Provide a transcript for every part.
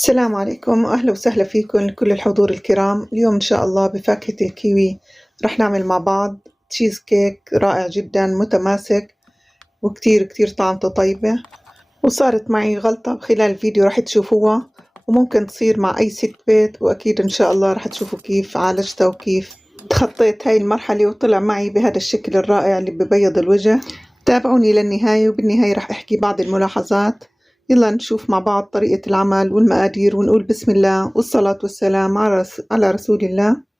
السلام عليكم وأهلا وسهلا فيكم كل الحضور الكرام. اليوم إن شاء الله بفاكهة الكيوي رح نعمل مع بعض تشيز كيك رائع جدا متماسك وكتير طعمته طيبة. وصارت معي غلطة خلال الفيديو رح تشوفوها وممكن تصير مع أي ست بيت، وأكيد إن شاء الله رح تشوفوا كيف عالجتها وكيف تخطيت هاي المرحلة وطلع معي بهذا الشكل الرائع اللي ببيض الوجه. تابعوني للنهاية وبالنهاية رح أحكي بعض الملاحظات. يلا نشوف مع بعض طريقة العمل والمقادير ونقول بسم الله والصلاة والسلام على رسول الله.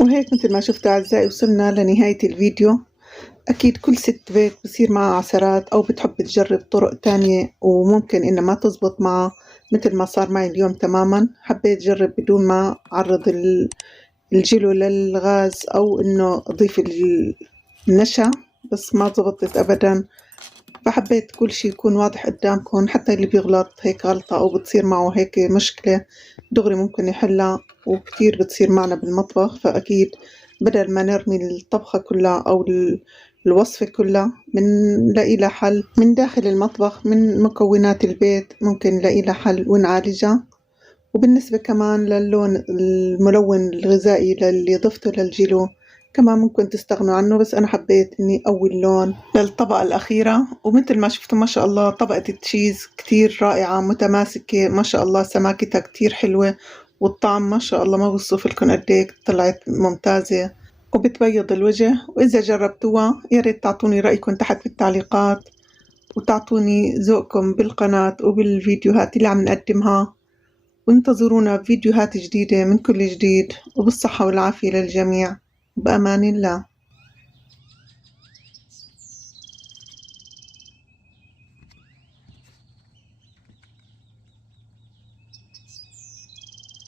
وهيك مثل ما شفتوا أعزائي وصلنا لنهاية الفيديو. أكيد كل ست بيت بصير معها عثرات أو بتحب تجرب طرق تانية وممكن إنها ما تزبط معها مثل ما صار معي اليوم تماما. حبيت أجرب بدون ما أعرض الجلو للغاز أو إنه أضيف النشا، بس ما زبطت أبدا. فحبيت كل شي يكون واضح قدامكم، حتى اللي بيغلط هيك غلطة أو بتصير معه هيك مشكلة دغري ممكن يحلها، وكتير بتصير معنا بالمطبخ. فأكيد بدل ما نرمي الطبخة كلها أو الوصفة كلها بنلاقي لها حل من داخل المطبخ، من مكونات البيت ممكن نلاقي لها حل ونعالجها. وبالنسبة كمان للون الملون الغذائي اللي ضفته للجيلو كمان ممكن تستغنوا عنه، بس أنا حبيت إني أول لون للطبقة الأخيرة. ومثل ما شفتوا ما شاء الله طبقة التشيز كتير رائعة متماسكة، ما شاء الله سماكتها كتير حلوة، والطعم ما شاء الله ما بوصف لكم قديك طلعت ممتازة وبتبيض الوجه. وإذا جربتوها يا ريت تعطوني رأيكم تحت في التعليقات، وتعطوني ذوقكم بالقناة وبالفيديوهات اللي عم نقدمها. وانتظرونا بفيديوهات جديدة من كل جديد، وبالصحة والعافية للجميع، بأمان الله.